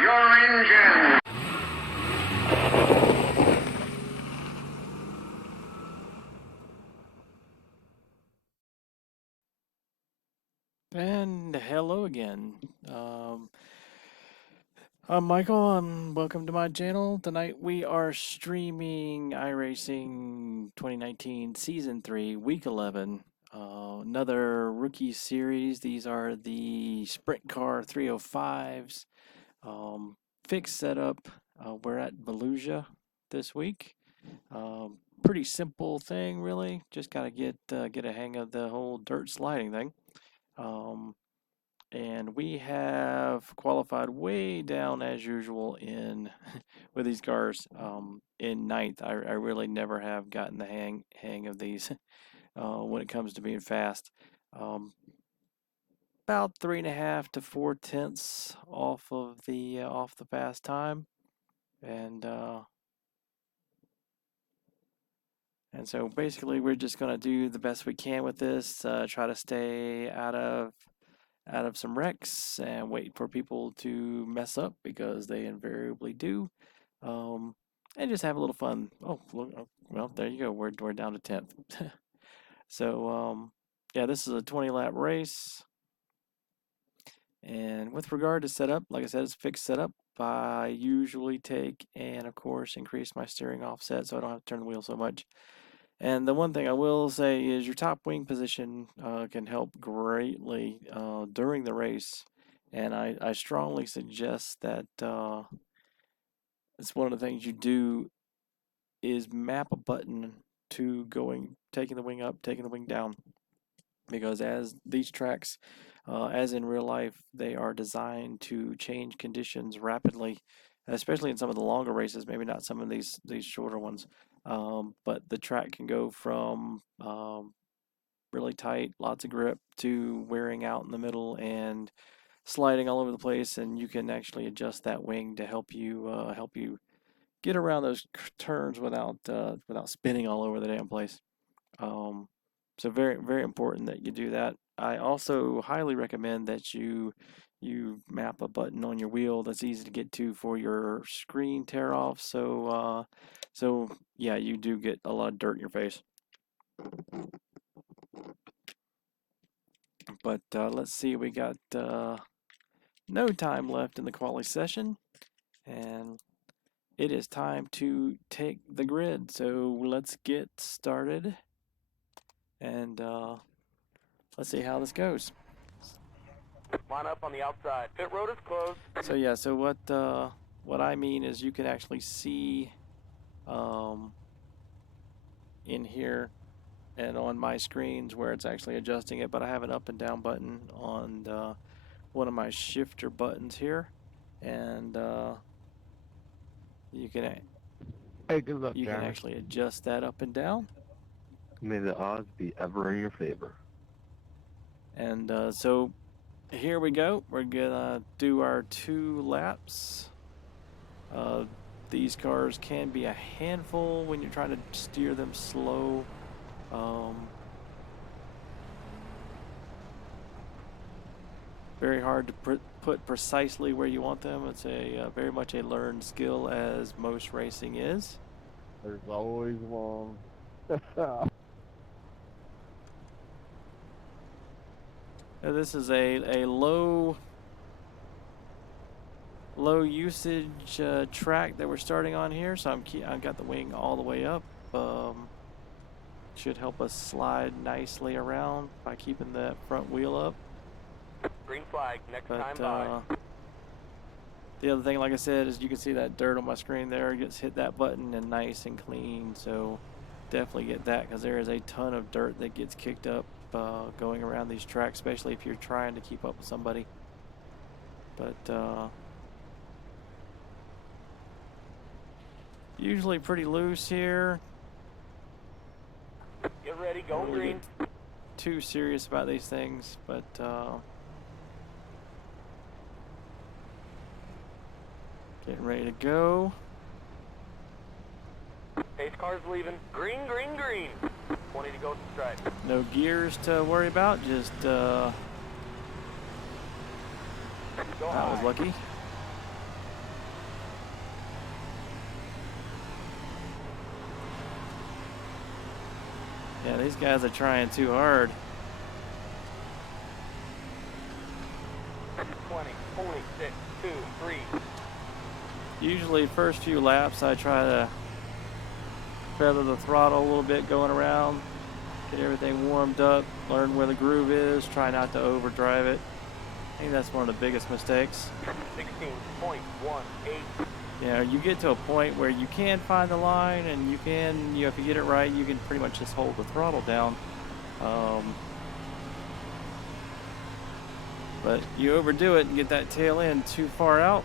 your engine. And hello again. I'm Michael, and welcome to my channel. Tonight we are streaming Iracing 2019 Season 3, Week 11. Another rookie series. These are the Sprintcar 305s. Fixed setup. We're at Volusia this week. Pretty simple thing, really. Just gotta get a hang of the whole dirt sliding thing. And we have qualified way down as usual in with these cars in ninth. I really never have gotten the hang of these when it comes to being fast. About 3.5 to 4 tenths off the fast time, and so basically we're just gonna do the best we can with this. Try to stay out of some wrecks and wait for people to mess up because they invariably do, and just have a little fun. Oh, look, well, there you go. We're down to 10th. So yeah, this is a 20-lap race. And with regard to setup, like I said, it's fixed setup. I usually take and, of course, increase my steering offset so I don't have to turn the wheel so much. And the one thing I will say is your top wing position can help greatly during the race. And I strongly suggest that it's one of the things you do is map a button to taking the wing up, taking the wing down. Because as these tracks, as in real life, they are designed to change conditions rapidly, especially in some of the longer races, maybe not some of these shorter ones. But the track can go from really tight, lots of grip, to wearing out in the middle and sliding all over the place. And you can actually adjust that wing to help you get around those turns without spinning all over the damn place. So very, very important that you do that. I also highly recommend that you map a button on your wheel that's easy to get to for your screen tear off. So yeah, you do get a lot of dirt in your face. But let's see, we got no time left in the quali session, and it is time to take the grid. So let's get started, and let's see how this goes. Line up on the outside. Pit road is closed. So yeah, so what I mean is you can actually see in here and on my screens where it's actually adjusting it, but I have an up and down button on one of my shifter buttons here, and you can Hey, good luck, you can Jeremy. actually adjust that up and down. May the odds be ever in your favor. And so here we go. We're gonna do our 2 laps. These cars can be a handful when you're trying to steer them slow. Very hard to put precisely where you want them. It's a very much a learned skill, as most racing is. There's always one. This is a low usage track that we're starting on here, so I've got the wing all the way up. Should help us slide nicely around by keeping that front wheel up. Green flag, next time by. The other thing, like I said, is you can see that dirt on my screen there. Just hit that button and nice and clean. So definitely get that, because there is a ton of dirt that gets kicked up going around these tracks, especially if you're trying to keep up with somebody. But usually pretty loose here. Get ready, go Don't green. get too serious about these things, but getting ready to go. Pace car's leaving. Green, green, green. 20 to go to strike. No gears to worry about, just Go that was high. lucky. Yeah, these guys are trying too hard. 20, 46, 2, 3. Usually first few laps I try to feather the throttle a little bit going around, get everything warmed up, learn where the groove is, try not to overdrive it. I think that's one of the biggest mistakes. 16.18. You know, you get to a point where you can find the line, and you can, if you get it right, you can pretty much just hold the throttle down. But you overdo it and get that tail end too far out,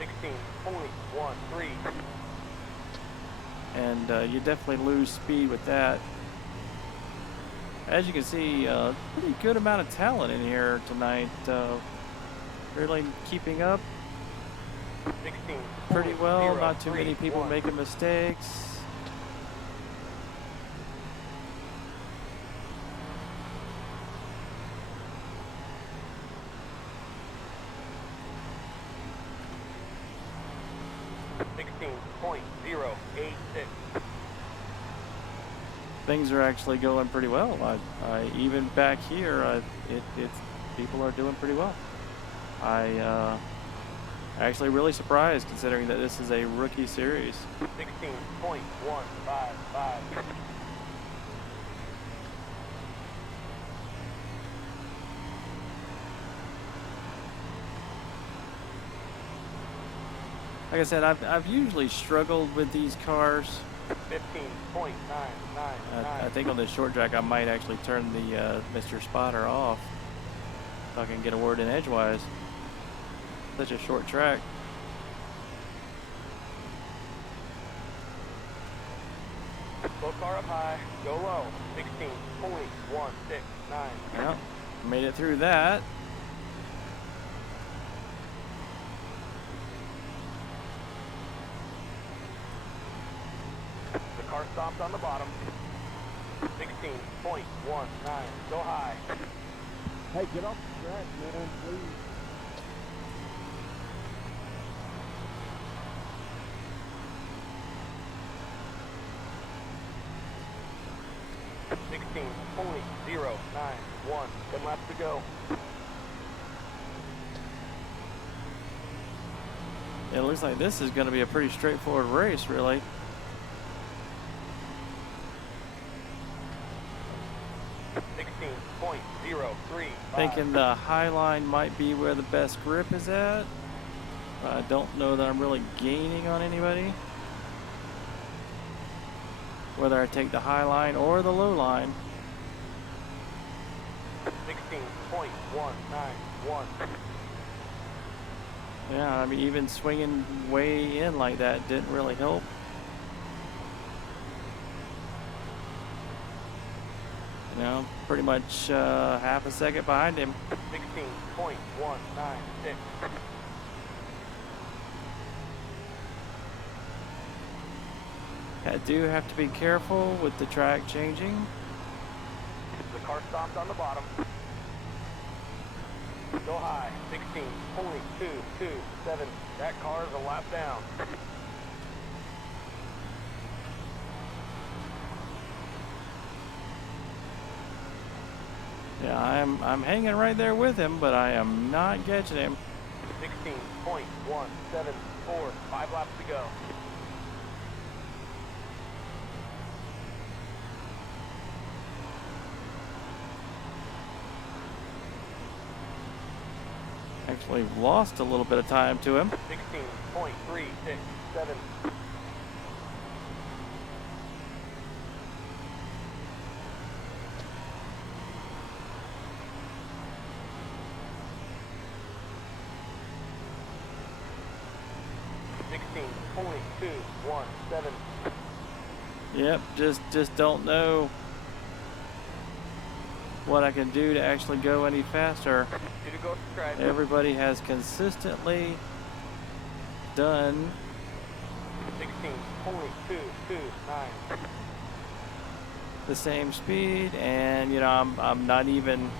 16.13. and you definitely lose speed with that. As you can see, pretty good amount of talent in here tonight. Really keeping up 16. pretty well. Not too many people making mistakes. Things are actually going pretty well. I even back here, it's people are doing pretty well. Actually really surprised considering that this is a rookie series. 16.155. Like I said, I've usually struggled with these cars. 15.999. I think on this short track I might actually turn the Mr. Spotter off so I can get a word in edgewise. Such a short track. Slow car up high, go low. 16.169. Well, made it through that. The car stopped on the bottom. 16.19. Go high. Hey, get off the track, man, please. .091. 10 laps to go. It looks like this is going to be a pretty straightforward race, really. Thinking the high line might be where the best grip is at. I don't know that I'm really gaining on anybody. Whether I take the high line or the low line. 16.191. Yeah, I mean, even swinging way in like that didn't really help. You know, pretty much half a second behind him. 16.196. I do have to be careful with the track changing. The car stopped on the bottom. Go high. 16.227. That car is a lap down. Yeah, I'm hanging right there with him, but I am not catching him. 16.174. 5 laps to go. Actually lost a little bit of time to him. 16.367. .217. Yep, just don't know what I can do to actually go any faster. Everybody has consistently done 16.229. the same speed, and you know I'm not even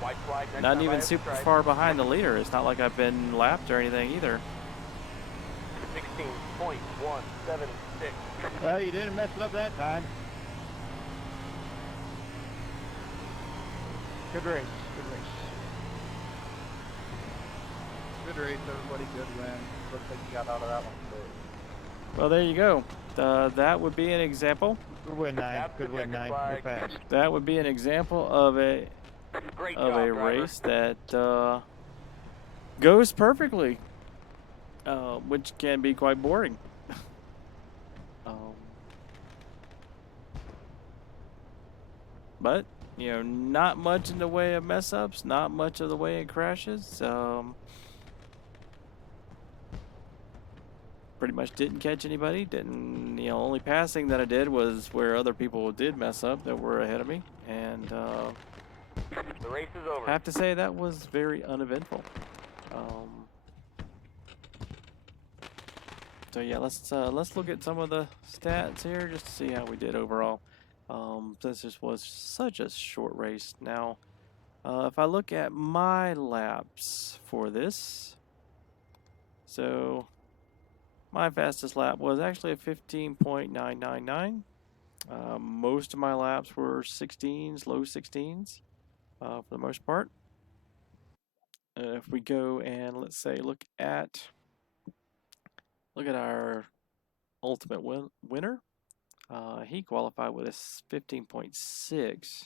White flag next not time even I super have far behind the leader. It's not like I've been lapped or anything either. 16.176. Well, you didn't mess it up that time. Good race. Good race. Good race, everybody. Good win. Looks like you got out of that one today. Well, there you go. That would be an example. Good win, 9. That's Good the win, checkered 9. flag. You're fast. That would be an example of a Great job, driver. race that goes perfectly, which can be quite boring. But you know, not much in the way of mess ups, not much of the way of crashes. Pretty much didn't catch anybody. Didn't, you know, only passing that I did was where other people did mess up that were ahead of me, and The race is over. have to say that was very uneventful. So yeah, let's look at some of the stats here just to see how we did overall. Since this was such a short race. Now, if I look at my laps for this, so my fastest lap was actually a 15.999. Most of my laps were 16s, low 16s, for the most part. If we go and let's say look at our ultimate winner, he qualified with a 15.6.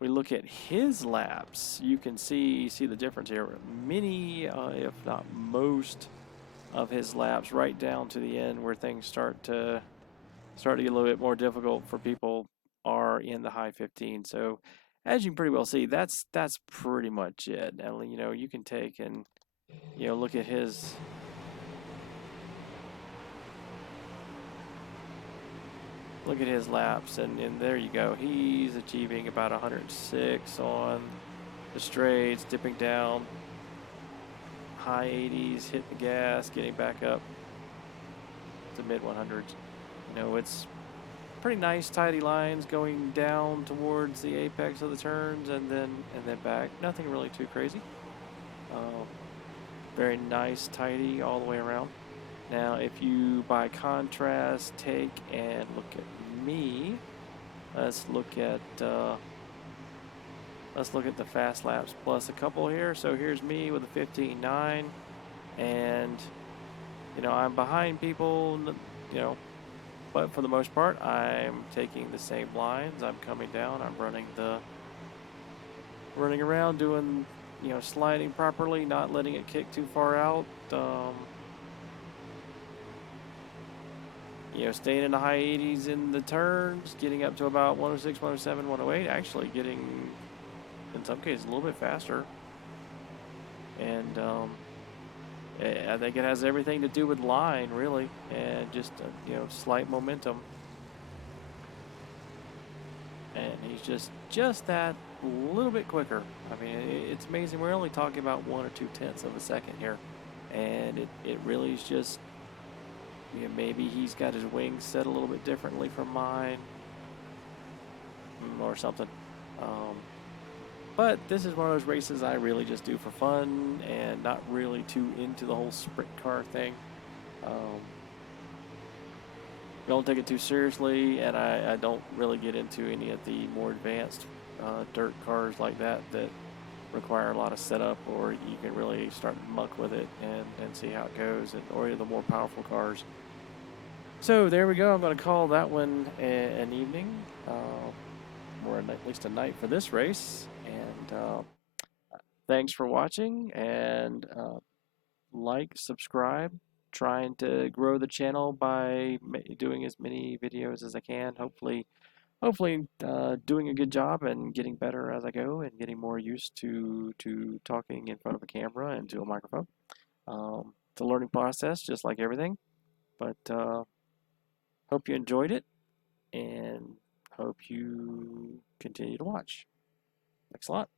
We look at his laps, you can see the difference here. Many, if not most, of his laps right down to the end where things start to get a little bit more difficult for people are in the high 15. So as you can pretty well see, that's pretty much it. And you know, you can take and you know look at his laps, and there you go. He's achieving about 106 on the straights, dipping down, high 80s, hitting the gas, getting back up to mid 100s. You know, it's pretty nice, tidy lines going down towards the apex of the turns, and then back. Nothing really too crazy. Very nice, tidy all the way around. Now, if you, by contrast, take and look at me, let's look at the fast laps plus a couple here. So here's me with a 15.9, and you know I'm behind people, you know, but for the most part I'm taking the same lines. I'm coming down. I'm running around, doing, you know, sliding properly, not letting it kick too far out. You know, staying in the high 80s in the turns, getting up to about 106, 107, 108, actually getting, in some cases, a little bit faster. And I think it has everything to do with line, really, and just, you know, slight momentum. And he's just that little bit quicker. I mean, it's amazing. We're only talking about 1 or 2/10 of a second here. And it really is just, you know, maybe he's got his wings set a little bit differently from mine or something. But this is one of those races I really just do for fun and not really too into the whole sprint car thing. Don't take it too seriously, and I don't really get into any of the more advanced dirt cars like that require a lot of setup, or you can really start to muck with it and see how it goes, or the more powerful cars. So there we go. I'm going to call that one an evening, or at least a night for this race. And thanks for watching, and like, subscribe. Trying to grow the channel by doing as many videos as I can. Hopefully doing a good job and getting better as I go, and getting more used to talking in front of a camera and to a microphone. It's a learning process, just like everything. But hope you enjoyed it, and hope you continue to watch. Thanks a lot.